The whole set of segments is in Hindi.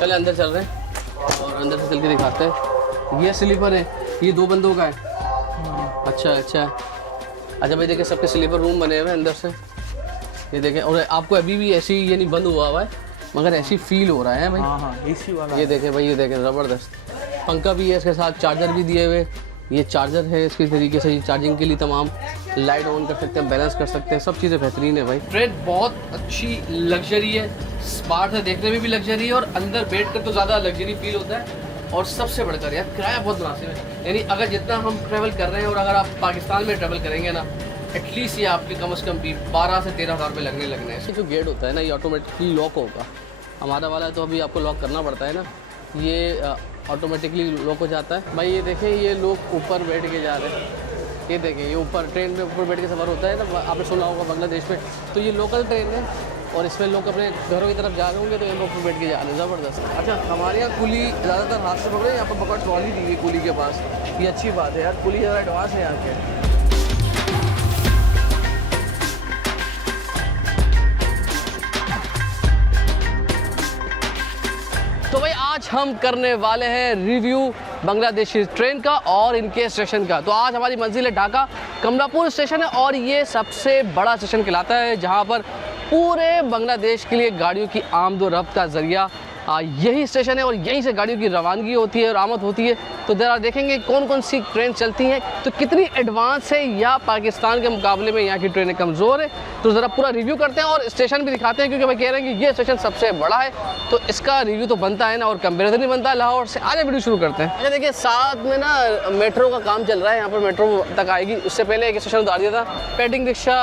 चले अंदर चल रहे हैं और अंदर से चल के दिखाते हैं। ये स्लीपर है, ये 2 बंदों का है। अच्छा भाई देखिए सबके स्लीपर रूम बने हुए हैं अंदर से, ये देखें। और आपको अभी भी ऐसी ये नहीं बंद हुआ है मगर ऐसी फील हो रहा है भाई। हाँ एसी वाला। ये देखें भाई, ये देखें ज़बरदस्त। पंखा भी है इसके साथ, चार्जर भी दिए हुए। ये चार्जर है इसके तरीके से, चार्जिंग के लिए तमाम लाइट ऑन कर सकते हैं, बैलेंस कर सकते हैं, सब चीज़ें बेहतरीन है भाई। ट्रेन बहुत अच्छी लग्जरी है, बाहर से देखने में भी लग्जरी है और अंदर बैठ कर तो ज़्यादा लग्जरी फील होता है। और सबसे बढ़कर यार किराया बहुत मुनासिब है, यानी अगर जितना हम ट्रैवल कर रहे हैं और अगर आप पाकिस्तान में ट्रैवल करेंगे ना, एटलीस्ट ये आपके कम से कम 12 से 13 हज़ार रुपये लगने हैं। इससे जो गेट होता है ना, ये ऑटोमेटिकली लॉक होगा। हमारा वाला तो अभी आपको लॉक करना पड़ता है ना, ये ऑटोमेटिकली लॉक हो जाता है। भाई ये देखें, ये लोग ऊपर बैठ के जा रहे हैं। ये देखें, ये ऊपर ट्रेन में ऊपर बैठ के सफ़र होता है ना, आपने सुना होगा बांग्लादेश में। तो ये लोकल ट्रेन है और इसमें लोग अपने घरों की तरफ जा रहे होंगे तो यहाँ ऊपर बैठ के जा रहे हैं। ज़बरदस्त। अच्छा, हमारे यहाँ कुली ज़्यादातर हाथ से पकड़े, यहाँ पर पकड़ ट्रॉली दी हुई कुली के पास। ये अच्छी बात है यार, कुली ज़्यादा एडवांस है यहाँ के। तो भाई आज हम करने वाले हैं रिव्यू बांग्लादेशी ट्रेन का और इनके स्टेशन का। तो आज हमारी मंजिल है ढाका कमलापुर स्टेशन है और ये सबसे बड़ा स्टेशन कहलाता है जहाँ पर पूरे बांग्लादेश के लिए गाड़ियों की आमद और रफ्त का ज़रिया यही स्टेशन है और यहीं से गाड़ियों की रवानगी होती है और आमद होती है। तो ज़रा देखेंगे कौन कौन सी ट्रेन चलती हैं, तो कितनी एडवांस है या पाकिस्तान के मुकाबले में यहाँ की ट्रेनें कमज़ोर है। तो ज़रा पूरा रिव्यू करते हैं और स्टेशन भी दिखाते हैं, क्योंकि भाई कह रहे हैं कि ये स्टेशन सबसे बड़ा है तो इसका रिव्यू तो बनता है ना और कंपेरिजन ही बनता है लाहौर से। आज वीडियो शुरू करते हैं। अच्छा देखिए, साथ में ना मेट्रो का काम चल रहा है, यहाँ पर मेट्रो तक आएगी। उससे पहले एक स्टेशन उतार दिया था। पेटिंग रिक्शा,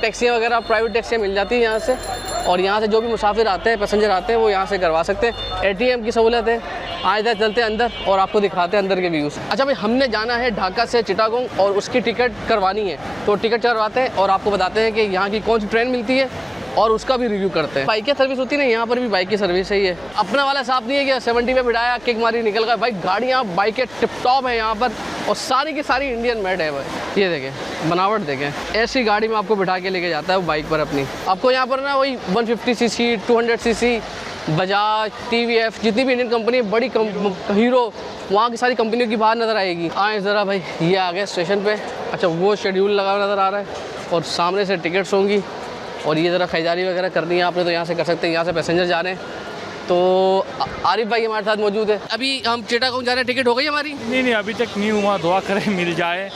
टैक्सियाँ वगैरह, प्राइवेट टैक्सियाँ मिल जाती हैं यहाँ से, और यहाँ से जो भी मुसाफिर आते हैं, पैसेंजर आते हैं, वो यहाँ से करवा सकते हैं। ATM की सहूलत है। आज तक चलते हैं अंदर और आपको दिखाते हैं अंदर के व्यूज़। अच्छा भाई, हमने जाना है ढाका से चिटागोंग और उसकी टिकट करवानी है, तो टिकट करवाते हैं और आपको बताते हैं कि यहाँ की कौन सी ट्रेन मिलती है और उसका भी रिव्यू करते हैं। बाइक की सर्विस होती है ना, यहाँ पर भी बाइक की सर्विस ही है। अपना वाला साफ नहीं है कि 70 पे बिठाया, किक मारी, निकल गया। भाई गाड़ियाँ, बाइकें टिप टॉप है यहाँ पर और सारी की सारी इंडियन मेड है भाई। ये देखें, बनावट देखें, ऐसी गाड़ी में आपको बिठा के लेके जाता है वो बाइक पर अपनी। आपको यहाँ पर ना वही 150cc, 200cc, बजाज, TVF, जितनी भी इंडियन कंपनी बड़ी हीरो, वहाँ की सारी कंपनियों की बाहर नज़र आएगी। आए ज़रा भाई, ये आ गए स्टेशन पे। अच्छा, वो शेड्यूल लगा हुआ नज़र आ रहा है और सामने से टिकट्स होंगी और ये ज़रा खरीदारी वगैरह करनी है आपने तो यहाँ से कर सकते हैं। यहाँ से पैसेंजर जा रहे हैं। तो आरिफ भाई हमारे साथ मौजूद है। अभी हम चिटागोंग जा रहे हैं, टिकट हो गई हमारी? नहीं अभी तक नहीं हुआ, दुआ करें मिल जाए,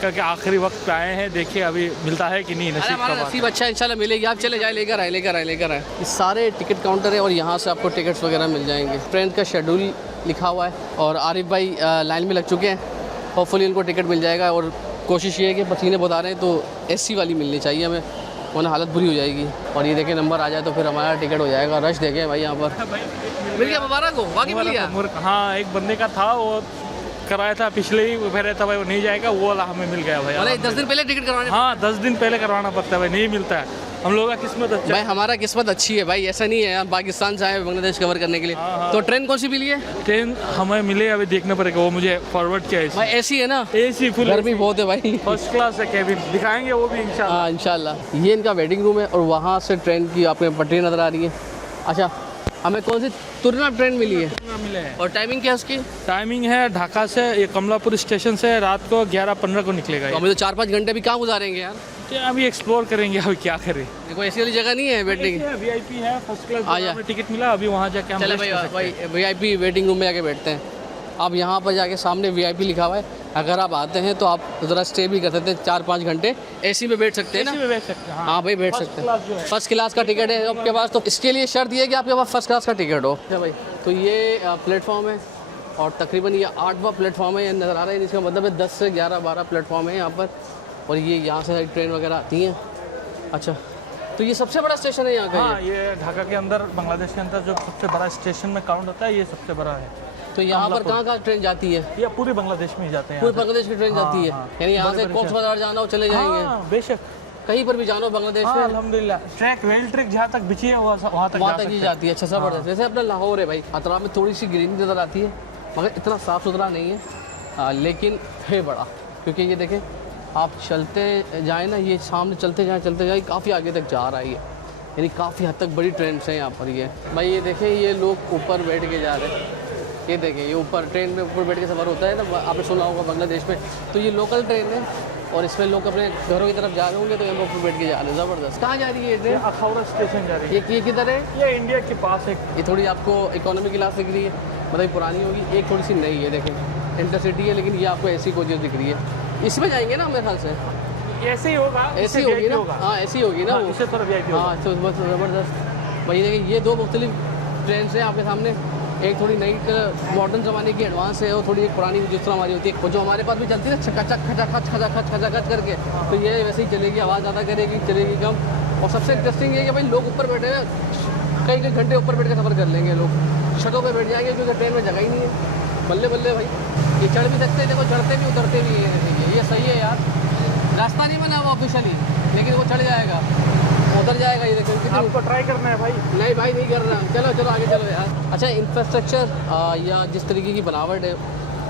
क्योंकि आखिरी वक्त पे आए हैं। देखिए अभी मिलता है कि नहीं, नसीब का बात। नसीब अच्छा इंशाल्लाह मिलेगी। आप चले जाए, लेकर आए। ये सारे टिकट काउंटर है और यहाँ से आपको टिकट्स वगैरह मिल जाएंगे। ट्रेन का शेड्यूल लिखा हुआ है और आरिफ भाई लाइन में लग चुके हैं। होपफुली उनको टिकट मिल जाएगा और कोशिश ये है कि पसीने बहुत आ रहे हैं तो AC वाली मिलनी चाहिए हमें, वरना हालत बुरी हो जाएगी। और ये देखें, नंबर आ जाए तो फिर हमारा टिकट हो जाएगा। रश देखें भाई यहाँ पर। मिल गया, मुबारक हो। बाकी मिल गया? हाँ, एक बंदे का था, वो कराया था पिछले ही, फिर था भाई वो नहीं जाएगा, वो वाला हमें मिल गया भाई। 10 दिन पहले टिकट करवाने? हाँ, 10 दिन पहले करवाना पड़ता है भाई, नहीं मिलता है। हम लोगों का किस्मत अच्छा भाई, हमारा किस्मत अच्छी है भाई, ऐसा नहीं है। हम पाकिस्तान से आए बांग्लादेश कवर करने के लिए। हाँ। तो ट्रेन कौन सी मिली है? ट्रेन हमें मिले, अभी देखना पड़ेगा, वो मुझे फॉरवर्ड किया है भाई। AC है ना? AC फुल, गर्मी बहुत है भाई। फर्स्ट क्लास है, केबिन दिखाएंगे वो भी इंशाल्लाह। हाँ इंशाल्लाह। ये इनका वेटिंग रूम है और वहाँ से ट्रेन की आपको पटरी नज़र आ रही है। अच्छा, हमें कौन सी तुरना ट्रेन मिली है? मिले हैं। और टाइमिंग क्या है उसकी? टाइमिंग है ढाका से, ये कमलापुर स्टेशन से रात को 11:15 को निकलेगा। तो हमें तो 4-5 घंटे भी कहाँ गुजारेंगे यार। अभी एक्सप्लोर करेंगे, अभी क्या करें। देखो ऐसी वाली जगह नहीं है बैठने की। VIP है, फर्स्ट क्लास में टिकट मिला, अभी वहाँ जाके हम चले भाई VIP वेटिंग रूम में जाके बैठते हैं। अब यहाँ पर जाके सामने VIP लिखा हुआ है, अगर आप आते हैं तो आप ज़रा स्टे भी कर सकते हैं 4-5 घंटे। AC में बैठ सकते हैं ना? बैठ सकते हैं। हाँ भाई बैठ सकते हैं। फर्स्ट क्लास का टिकट है आपके पास, तो इसके लिए शर्त ये है कि आपके पास फर्स्ट क्लास का टिकट हो। अच्छा भाई, तो ये प्लेटफॉर्म है और तकरीबन ये 8वां प्लेटफॉर्म है, ये नज़र आ रहा है। इसका मतलब है 10 से 11-12 प्लेटफॉर्म है यहाँ पर और ये यहाँ से ट्रेन वगैरह आती हैं। अच्छा, तो ये सबसे बड़ा स्टेशन है यहाँ का? हाँ, ये ढाका के अंदर, बांग्लादेश के अंदर जो सबसे बड़ा स्टेशन में काउंट होता है, ये सबसे बड़ा है। तो यहाँ पर कहाँ ट्रेन जाती है? ये पूरे बांग्लादेश में ही जाते हैं। पूरे बांग्लादेश की ट्रेन जाती है? यानी यहाँ से कॉक्स बाजार जाना हो चले जाएंगे? बेशक, कहीं पर भी जानो बांग्लादेश में। अल्हम्दुलिल्लाह, ट्रैक रेल ट्रैक जहाँ तक बिछी है वहाँ तक ही जाती है। अच्छा, ज़बरदस्त। जैसे अपना लाहौर है भाई, अतराफ में थोड़ी सी ग्रीनरी नज़र आती है मगर इतना साफ़ सुथरा नहीं है, लेकिन है बड़ा। क्योंकि ये देखें, आप चलते जाएँ ना, ये सामने चलते जाए काफ़ी आगे तक जा रहा है ये। यानी काफ़ी हद तक बड़ी ट्रेन है यहाँ पर ये। भाई ये देखें, ये लोग ऊपर बैठ के जा रहे हैं, ये देखें, ये ऊपर ट्रेन में ऊपर बैठ के सफ़र होता है ना, आपने सुना होगा बांग्लादेश में। तो ये लोकल ट्रेन है और इसमें लोग अपने घरों की तरफ जा रहे होंगे, तो यहाँ ऊपर बैठ के जा रहे हैं। ज़बरदस्त। कहाँ जा रही है ये ट्रेन? अखाउड़ा स्टेशन जा रही है। ये किधर है? ये इंडिया के पास है। ये थोड़ी आपको इकोनॉमी क्लास दिख रही है, मतलब पुरानी होगी। एक थोड़ी सी नई है, देखें इंटरसिटी है, लेकिन ये आपको ऐसी कोचेज दिख रही है। इसमें जाएंगे ना मेरे ख्याल से? ऐसे ही होगा, ऐसी होगी ना? हाँ ऐसी होगी ना वो। इससे थोड़ा VIP होगा। हाँ तो बस ज़बरदस्त। भाई देखिए, ये दो मुख्तलिफ ट्रेन हैं आपके सामने। एक थोड़ी नई मॉडर्न ज़माने की एडवांस है, और थोड़ी एक पुरानी जिस तरह हमारी होती है, वो जो हमारे पास भी चलती है ना, खचाखच खचाखच खचाखच खचाखच करके, तो ये वैसे ही चलेगी, आवाज़ ज़्यादा करेगी, चलेगी कम। और सबसे इंटरेस्टिंग ये है कि भाई लोग ऊपर बैठे हैं, कई कई घंटे ऊपर बैठ के सफ़र कर लेंगे लोग, छतों पर बैठ जाएंगे, क्योंकि ट्रेन में जगह ही नहीं है। बल्ले बल्ले भाई, ये चढ़ भी सकते हैं, देखो चढ़ते भी उतरते भी हैं। ये सही है यार, रास्ता नहीं बना वो ऑफिशियली, लेकिन वो चढ़ जाएगा, उधर जाएगा। ये देखो, आपको ट्राई करना है भाई? नहीं भाई नहीं कर रहा। चलो चलो आगे चलो यार। अच्छा, इंफ्रास्ट्रक्चर या जिस तरीके की बनावट है,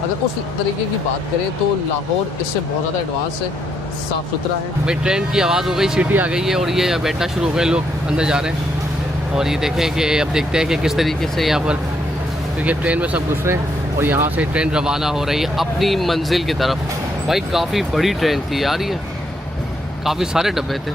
अगर उस तरीके की बात करें तो लाहौर इससे बहुत ज़्यादा एडवांस है, साफ़ सुथरा है। भाई ट्रेन की आवाज़ हो गई, सीटी आ गई है, और ये बैठना शुरू हो गए, लोग अंदर जा रहे हैं। और ये देखें कि अब देखते हैं कि किस तरीके से यहाँ पर, क्योंकि ट्रेन में सब घुस रहे हैं और यहाँ से ट्रेन रवाना हो रही है अपनी मंजिल की तरफ। भाई काफ़ी बड़ी ट्रेन थी यार ये, काफ़ी सारे डब्बे थे,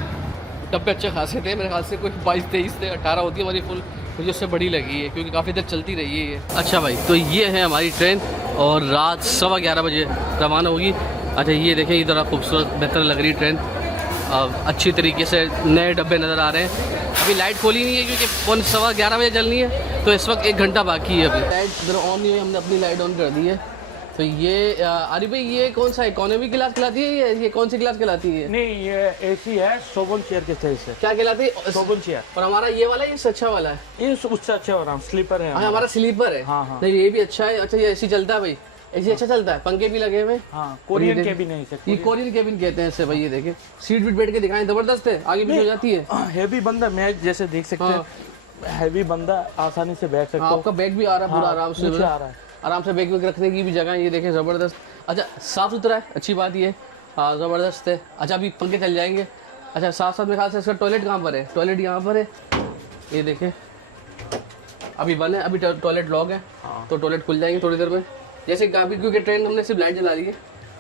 डब्बे अच्छे खासे थे, मेरे ख्याल से कोई 22-23 थे, 18 होती है हमारी फुल, मुझे उससे बड़ी लगी है क्योंकि काफ़ी देर चलती रही है ये। अच्छा भाई, तो ये है हमारी ट्रेन और रात 11:15 बजे रवाना होगी। अच्छा ये देखें, इधर खूबसूरत बेहतर लग रही ट्रेन, अच्छी तरीके से नए डब्बे नज़र आ रहे हैं। अभी लाइट खोली नहीं है क्योंकि 11:15 बजे चलनी है, तो इस वक्त 1 घंटा बाकी है। अभी लाइट इधर ऑन नहीं हुई, हमने अपनी लाइट ऑन कर दी है। तो ये आरिफ भाई, ये कौन सा इकोनॉमी क्लास कहलाती है, ये कौन सी क्लास कहलाती है? नहीं, ये AC है, 7 चेयर के सही से। क्या कहलाती है? 7 चेयर। और हमारा ये वाला, ये अच्छा वाला है? ये उससे अच्छा हो रहा है, स्लीपर है। हमारा स्लीपर है। हाँ हाँ। नहीं ये भी अच्छा है। अच्छा ये AC चलता है भाई? AC अच्छा चलता है, पंखे भी लगे हुए। हाँ, कोरियन केबिन है इसे। ये कोरियन केबिन कहते हैं इसे भाई। ये देखें, सीट भी बैठ के दिखाएं, जबरदस्त है, आगे भी हो जाती है। हैवी बंदा मैं जैसे देख सकते हैं, हैवी बंदा आसानी से बैठ सकता है। आपका बैग भी आ रहा है पूरा आराम से, आ रहा है, आराम से बैग रखने की भी जगह। ये देखें ज़बरदस्त। अच्छा साफ़ सुथरा है, अच्छी बात ये, हाँ ज़बरदस्त है। अच्छा अभी पंखे चल जाएंगे। अच्छा साथ साथ मेरे ख्याल से इसका टॉयलेट कहाँ पर है? टॉयलेट यहाँ पर है, ये देखें अभी बंद है, अभी टॉयलेट लॉक है, तो टॉयलेट खुल जाएंगे थोड़ी देर में। जैसे काफ़ी, क्योंकि ट्रेन हमने सिर्फ लाइट जला दी है,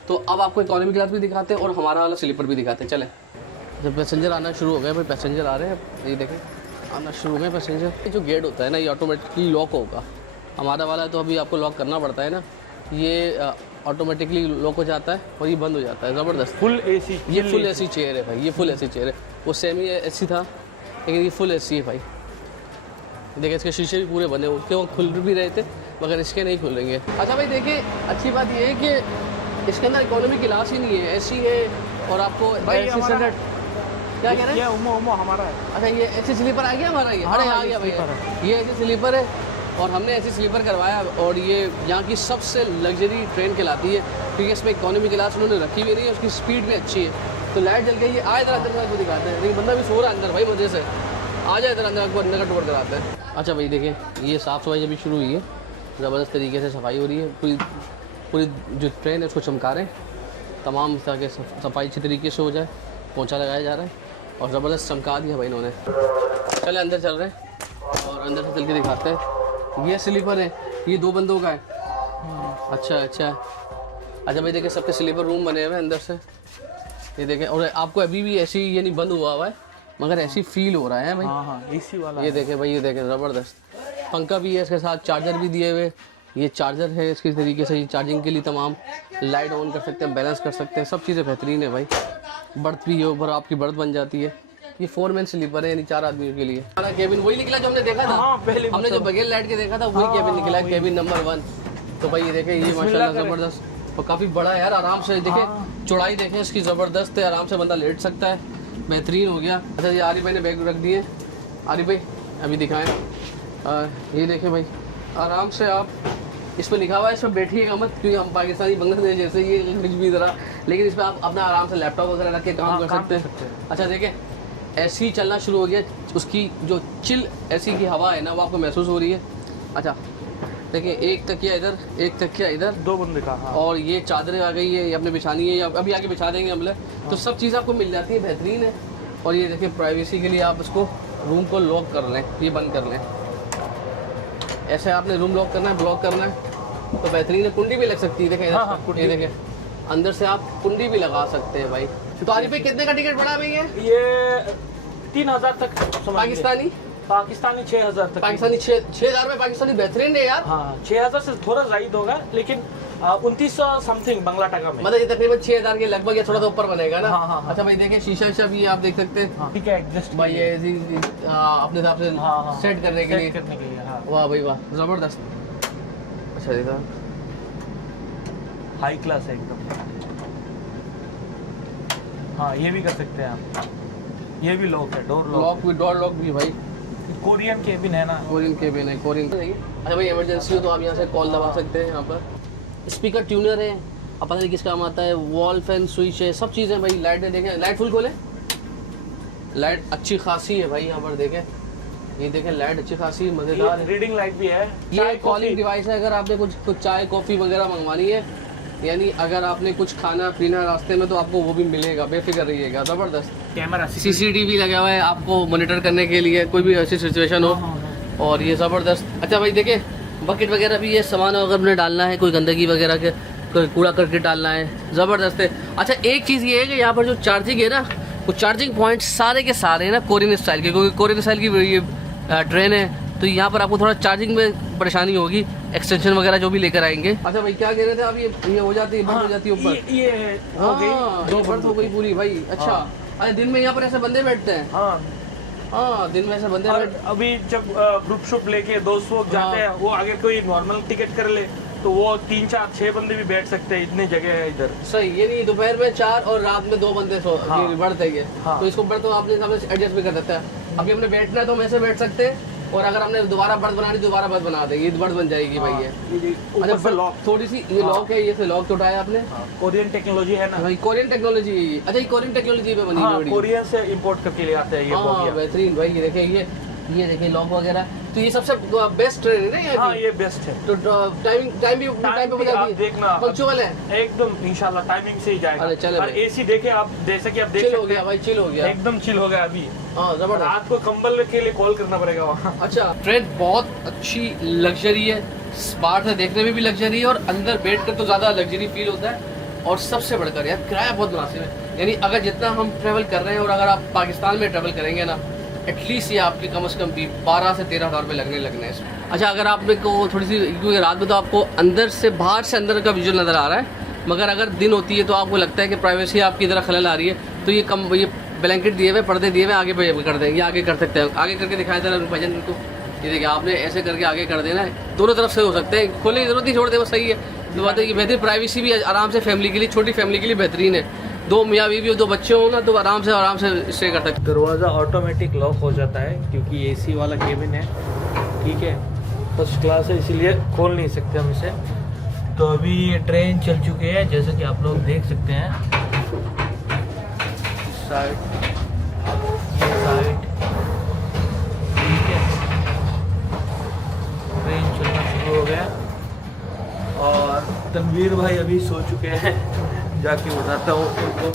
तो अब आपको इकोनॉमी क्लास भी दिखाते हैं और हमारा वाला स्लीपर भी दिखाते हैं। चलें, जब पैसेंजर आना शुरू हो गए भाई, पैसेंजर आ रहे हैं, ये देखें आना शुरू हो गए पैसेंजर। ये जो गेट होता है ना, ये ऑटोमेटिकली लॉक होगा। हमारा वाला है तो अभी आपको लॉक करना पड़ता है ना, ये ऑटोमेटिकली लॉक हो जाता है और ये बंद हो जाता है। ज़बरदस्त। Full AC। ये फुल AC चेयर है भाई, ये फुल AC चेयर है। वो सेमी AC था, लेकिन ये फुल AC है भाई। देखिए इसके शीशे भी पूरे बने, उसके वो खुल भी रहे थे, मगर इसके नहीं खुलेंगे। अच्छा भाई देखिए, अच्छी बात ये है कि इसके अंदर इकोनॉमी क्लास ही नहीं है, AC है। और आपको भाई क्या कह रहे हैं? ये उमो हमारा है। अच्छा ये AC स्लीपर आ गया हमारा? ये अरे आ गया भाई, ये AC स्लीपर है और हमने ऐसी स्लीपर करवाया। और ये यहाँ की सबसे लग्जरी ट्रेन कहलाती है, क्योंकि इसमें इकोनॉमी क्लास उन्होंने रखी भी नहीं है, उसकी स्पीड भी अच्छी है। तो लाइट जल गई है, आए इधर अंदर को दिखाते हैं, लेकिन बंदा भी सो रहा है अंदर भाई मजे से, आ जाए इधर अंदर का टूर कराते हैं। अच्छा भाई देखिए, ये साफ़ सफाई अभी शुरू हुई है, ज़बरदस्त तरीके से सफाई हो रही है। पूरी जो ट्रेन है उसको चमका रहे हैं, तमाम तरह के सफाई अच्छी तरीके से हो जाए, पोंछा लगाया जा रहा है और ज़बरदस्त चमका दिया भाई इन्होंने। चले अंदर चल रहे हैं और अंदर से चल के दिखाते हैं। ये स्लीपर है, ये 2 बंदों का है। अच्छा अच्छा भाई देखिए, सबके स्लीपर रूम बने हुए हैं अंदर से, ये देखें। और आपको अभी भी ऐसी ये नहीं बंद हुआ है, मगर ऐसी फील हो रहा है भाई। हाँ AC वाला। ये देखें भाई, ये देखें ज़बरदस्त। पंखा भी है इसके साथ, चार्जर भी दिए हुए, ये चार्जर है इसकी तरीके से, ये चार्जिंग के लिए तमाम लाइट ऑन कर सकते हैं, बैलेंस कर सकते हैं, सब चीज़ें बेहतरीन है भाई। बर्थ भी है ऊपर, आपकी बर्थ बन जाती है। ये 4 मैन स्लीपर है, यानी 4 आदमियों के लिए। हमारा केबिन वही निकला जो हमने देखा था। हाँ, पहले हमने जो बगैर लाइट के देखा था वही केबिन निकला, केबिन नंबर 1। तो भाई ये देखें, ये माशाल्लाह ज़बरदस्त और काफ़ी बड़ा है यार, आराम से देखें चौड़ाई देखें इसकी ज़बरदस्त है, आराम से बंदा लेट सकता है, बेहतरीन हो गया। अच्छा ये आरिफ भाई ने बैग रख दिए, आरिफ भाई अभी दिखाएं। ये देखें भाई, आराम से आप, इस पर लिखा हुआ है इसमें बैठिएगा मत, क्योंकि हम पाकिस्तानी बांग्लादेश जैसे ये कुछ भी तरह, लेकिन इसमें आप अपना आराम से लैपटॉप वगैरह रख के काम कर सकते हैं। अच्छा देखें, ऐसी चलना शुरू हो गया, उसकी जो चिल ऐसी की हवा है ना, वो आपको महसूस हो रही है। अच्छा देखिए, एक तकिया इधर, एक तकिया इधर, 2 बंदे का। हाँ। और ये चादरें आ गई है, ये आपने बिछानी है या अभी आके बिछा देंगे हमले, तो सब चीज़ आपको मिल जाती है, बेहतरीन है। और ये देखिए प्राइवेसी के लिए आप इसको रूम को लॉक कर लें, ये बंद कर लें। ऐसे आपने रूम लॉक करना है, ब्लॉक करना है तो बेहतरीन है। कुंडी भी लग सकती है, देखें हाँ, कुंडी। ये देखें अंदर से आप कुंडी भी लगा सकते हैं भाई। तो आरिफ भाई कितने का टिकट पड़ा भाई ये 3000 तक समझ लीजिए। पाकिस्तानी 6000 तक। पाकिस्तानी 6,000 में पाकिस्तानी बेहतरीन है यार। हाँ 6000 से थोड़ा जायद होगा, लेकिन 2900 समथिंग बांग्ला टका में। मतलब ये तकरीबन 6,000 के लगभग या थोड़ा तो ऊपर बनेगा ना। हाँ, हाँ, हाँ। अच्छा भाई देखें शीशा वीशा भी आप देख सकते हैं। हाँ, ठीक है एडजस्ट भाई ये अपने हिसाब से हाँ, सेट करने के लिए। करने के लिए हाँ। वाह भाई वाह, जबरदस्त। अच्छा देखा, हाई क्लास है एकदम। हाँ ये भी कर सकते हैं आप। ये भी लॉक है, डोर लॉक भी, डोर लॉक भी भाई। कोरियन केबिन है ना। कोरियन केबिन है, कोरियन। अच्छा भाई इमरजेंसी हो तो आप यहाँ से कॉल दबा सकते हैं। यहाँ पर स्पीकर ट्यूनर है, अब पता नहीं किस काम आता है। वॉल फैन स्विच है, सब चीज़ें भाई। लाइट देखें, लाइट फुल खोलें, लाइट अच्छी खासी है भाई। यहाँ पर देखें, ये देखें लाइट अच्छी खासी मज़ेदार है। रीडिंग लाइट भी है। ये कॉलिंग डिवाइस है, अगर आपने कुछ चाय कॉफ़ी वगैरह मंगवानी है, यानी अगर आपने कुछ खाना पीना रास्ते में तो आपको वो भी मिलेगा, बेफिक्र रहिएगा। ज़बरदस्त कैमरा CCTV लगा हुआ है आपको मॉनिटर करने के लिए, कोई भी ऐसी सिचुएशन हो। और ये ज़बरदस्त। अच्छा भाई देखें बकेट वगैरह भी है, सामान अगर हमने डालना है, कोई गंदगी वगैरह के कोई कूड़ा करके डालना है, ज़बरदस्त है। अच्छा एक चीज़ ये है कि यहाँ पर जो चार्जिंग है ना, वो चार्जिंग पॉइंट सारे के सारे हैं ना कोरियन स्टाइल के, क्योंकि कोरियन स्टाइल की ये ट्रेन है तो यहाँ पर आपको थोड़ा चार्जिंग में परेशानी होगी, एक्सटेंशन वगैरह जो भी लेकर आएंगे। अच्छा भाई क्या कह रहे थे आप, ये हो जाती है, बंद हो जाती है ऊपर। ये हो गई, दो बंद हो गई पूरी भाई। अच्छा अरे दिन में यहाँ पर ऐसे बंदे बैठते हैं। हाँ दिन में ऐसे बंदे और अभी जब ग्रुप शुप लेके दोस्त लोग जाते हैं, वो आगे कोई नॉर्मल टिकट कर ले तो वो 3 4 6 बंदे भी बैठ सकते हैं, इतनी जगह है इधर। सही, ये नहीं दोपहर में 4 और रात में 2 बंदे बढ़ते हैं। हाँ। तो इसको बढ़ तो आपने एडजस्ट भी कर देता है। अभी हमने बैठना है तो हम ऐसे बैठ सकते हैं, और अगर हमने दोबारा बर्थ बनानी दोबारा बर्थ बना देंगे, ये बर्थ बन जाएगी भाई। ये ऊपर से लॉक, थोड़ी सी ये लॉक है, ये से लॉक तो उठाया आपने। कोरियन टेक्नोलॉजी है ना भाई, कोरियन टेक्नोलॉजी। अच्छा ये कोरियन टेक्नोलॉजी पे बनी हुई है। कोरियन से इंपोर्ट करके ले आते हैं ये बोगियां। बेहतरीन भाई। ये देखिए, ये देखिए लॉक वगैरह, तो ये सबसे बेस्ट ट्रेन है ना। हाँ ये बेस्ट है। तो टाइम भी टाइम पे बता दी, देखना पंक्चुअल है एकदम, इंशाल्लाह टाइमिंग से ही जाएगा। अरे चले और एसी देखे आप, जैसे कि आप देख चिल सकते हो गया भाई, चिल हो गया एकदम चिल हो गया अभी। हाँ जबरदस्त। रात को कंबल के लिए कॉल करना पड़ेगा वहाँ। अच्छा ट्रेन बहुत अच्छी लग्जरी है, बाहर से देखने में भी लग्जरी है और अंदर बैठ कर तो ज़्यादा लग्जरी फील होता है। और सबसे बढ़कर यार किराया बहुत मुनासिब है, यानी अगर जितना हम ट्रैवल कर रहे हैं और अगर आप पाकिस्तान में ट्रैवल करेंगे ना, एटलीस्ट ये आपके कम से कम भी 12 से 13,000 रुपये लगने हैं इसमें। अच्छा अगर आप को थोड़ी सी, क्योंकि रात में तो आपको अंदर से बाहर से अंदर का विजुअल नज़र आ रहा है, मगर अगर दिन होती है तो आपको लगता है कि प्राइवेसी आपकी तरह खलल आ रही है, तो ये ब्लैंकेट दिए हुए, पर्दे दिए हुए, आगे पे कर देंगे, आगे कर सकते हैं, आगे करके दिखाया था भजन को। ये देखिए आपने ऐसे करके आगे कर देना है, दोनों तरफ से हो सकते हैं, खोलने की जरूरत नहीं, छोड़ दे बस, सही है। तो बात है कि बेहतरीन प्राइवेसी भी आराम से फैमिली के लिए, छोटी फैमिली के लिए बेहतरीन है। 2 मियाँ बीवी हो, 2 बच्चे हो ना, तो आराम से स्टे कर सकते। दरवाज़ा ऑटोमेटिक लॉक हो जाता है क्योंकि एसी वाला केबिन है, ठीक है, फर्स्ट क्लास है, इसीलिए खोल नहीं सकते हम इसे। तो अभी ये ट्रेन चल चुकी है, जैसे कि आप लोग देख सकते हैं। साइड, ठीक है, ट्रेन चलना शुरू हो गया और तनवीर भाई अभी सो चुके हैं, जाके उठाता हूँ उनको।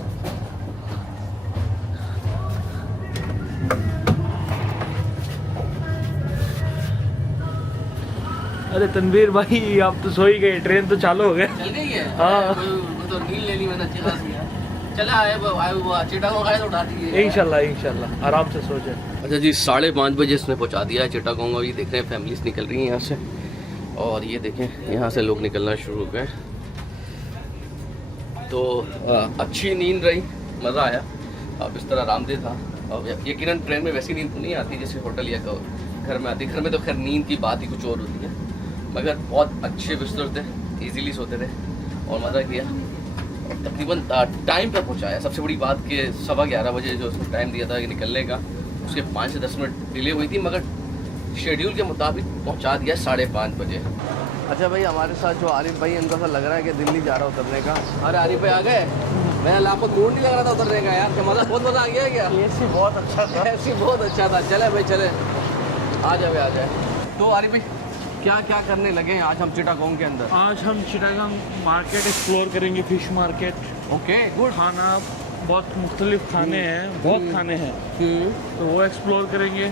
अरे तनवीर भाई आप तो सो ही गए, ट्रेन तो चालू हो गया। चल गई है। हाँ। तो नींद ले ली मैंने अच्छी खासी यार। चला आए चिटागोंग आए तो उठा दीजिए इंशाल्लाह आराम से सो जाए। अच्छा जी 5:30 बजे इसने पहुंचा दिया है चिटागोंग। और ये देख रहे हैं फैमिलीज निकल रही हैं यहाँ से, और ये देखें यहाँ से लोग निकलना शुरू हो गए। तो अच्छी नींद रही, मज़ा आया, अब इस तरह आरामदेह था। अब यकीनन ट्रेन में वैसी नींद तो नहीं आती जैसे होटल या घर में आती। घर में तो खैर नींद की बात ही कुछ और होती है, मगर बहुत अच्छे बिस्तर थे, इजीली सोते थे और मज़ा किया। और तकरीबन टाइम पर पहुँचाया। सबसे बड़ी बात कि 11:15 बजे जो उसको टाइम दिया था कि निकलने का, उसके 5 से 10 मिनट डिले हुई थी, मगर शेड्यूल के मुताबिक पहुँचा दिया 5:30 बजे। अच्छा भाई हमारे साथ जो आरिफ भाई, इनको ऐसा लग रहा है कि दिल्ली जा रहा उतरने का। अरे आरिफ भाई आ गए, मैं आपको दूर नहीं लग रहा था उतरने का यार, क्या बहुत मज़ा आ गया क्या? एसी बहुत अच्छा था, एसी बहुत अच्छा था। चले भाई चले, आ जाए। तो आरिफ भाई क्या क्या करने लगे हैं आज हम चिटागोंग के अंदर? आज हम चिटागोंग मार्केट एक्सप्लोर करेंगे, फिश मार्केट। Okay good. खाना बहुत मुख्तलिफ खाने हैं, बहुत खाने हैं, तो वो एक्सप्लोर करेंगे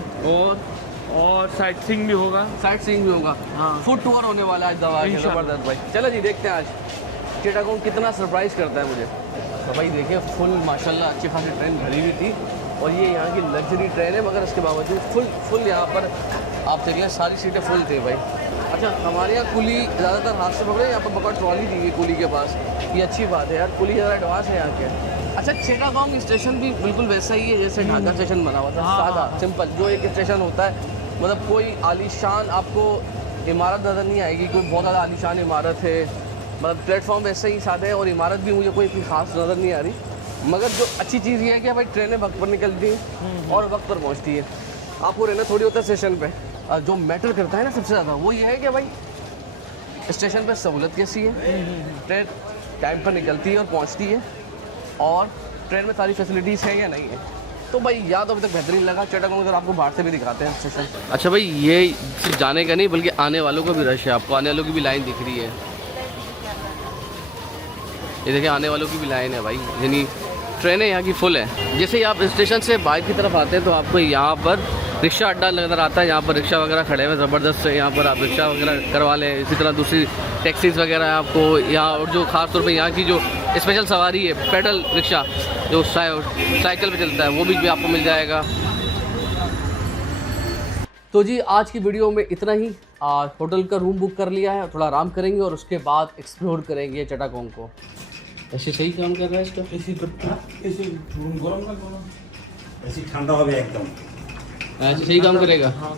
और साइट सीइंग भी होगा। साइट सीइंग भी होगा। हाँ। फूड टूर होने वाला है आज दवा के, इंशाल्लाह। जबरदस्त भाई। चलो जी देखते हैं आज चिटागोंग कितना सरप्राइज़ करता है मुझे। तो भाई देखिए फुल माशाल्लाह अच्छी खासी ट्रेन भरी हुई थी और ये यहाँ की लग्जरी ट्रेन है, मगर इसके बावजूद फुल यहाँ पर आप देख लें सारी सीटें फुल थी भाई। अच्छा हमारे यहाँ कुली ज़्यादातर हाथ से पकड़े, यहाँ पर बकौर ट्रॉली दी हुई कुली के पास, ये अच्छी बात है यार, कुली ज़्यादा एडवांस है यहाँ के। अच्छा चिटागोंग स्टेशन भी बिल्कुल वैसा ही है जैसे ढाका स्टेशन बना हुआ था, हाँ, सादा हाँ। सिंपल जो एक स्टेशन होता है, मतलब कोई आलीशान आपको इमारत नज़र नहीं आएगी, कोई बहुत ज़्यादा आलीशान इमारत है, मतलब प्लेटफॉर्म वैसे ही सादा है और इमारत भी मुझे कोई इतनी खास नज़र नहीं आ रही। मगर जो अच्छी चीज़ ये है कि भाई ट्रेनें वक्त पर निकलती हैं और वक्त पर पहुंचती है। आपको रहना थोड़ी होता है स्टेशन पे, और जो मैटर करता है ना सबसे ज़्यादा वो ये है कि भाई स्टेशन पे सहूलत कैसी है, ट्रेन टाइम पर निकलती है और पहुंचती है, और ट्रेन में सारी फैसिलिटीज़ है या नहीं है। तो भाई या तो अभी तक बेहतरीन लगा चिटागोंग, अगर आपको बाहर से भी दिखाते हैं स्टेशन। अच्छा भाई ये सिर्फ जाने का नहीं बल्कि आने वालों का भी रश है, आपको आने वालों की भी लाइन दिख रही है, ये देखिए आने वालों की भी लाइन है भाई, यानी ट्रेनें यहाँ की फुल है। जैसे ही आप स्टेशन से बाइक की तरफ आते हैं तो आपको यहाँ पर रिक्शा अड्डा नज़र आता है, यहाँ पर रिक्शा वगैरह खड़े हुए ज़बरदस्त से, यहाँ पर आप रिक्शा वगैरह करवा लें। इसी तरह दूसरी टैक्सीज़ वगैरह है आपको यहाँ, और जो ख़ास तौर पे यहाँ की जो स्पेशल सवारी है पैडल रिक्शा जो साइकिल पे चलता है वो भी आपको मिल जाएगा। तो जी आज की वीडियो में इतना ही। आज होटल का रूम बुक कर लिया है, थोड़ा आराम करेंगे और उसके बाद एक्सप्लोर करेंगे चिटागोंग को। ऐसे सही काम कर रहा है इसका, ऐसी ठंडा हो गया एकदम। ऐसे सही काम करेगा। हाँ,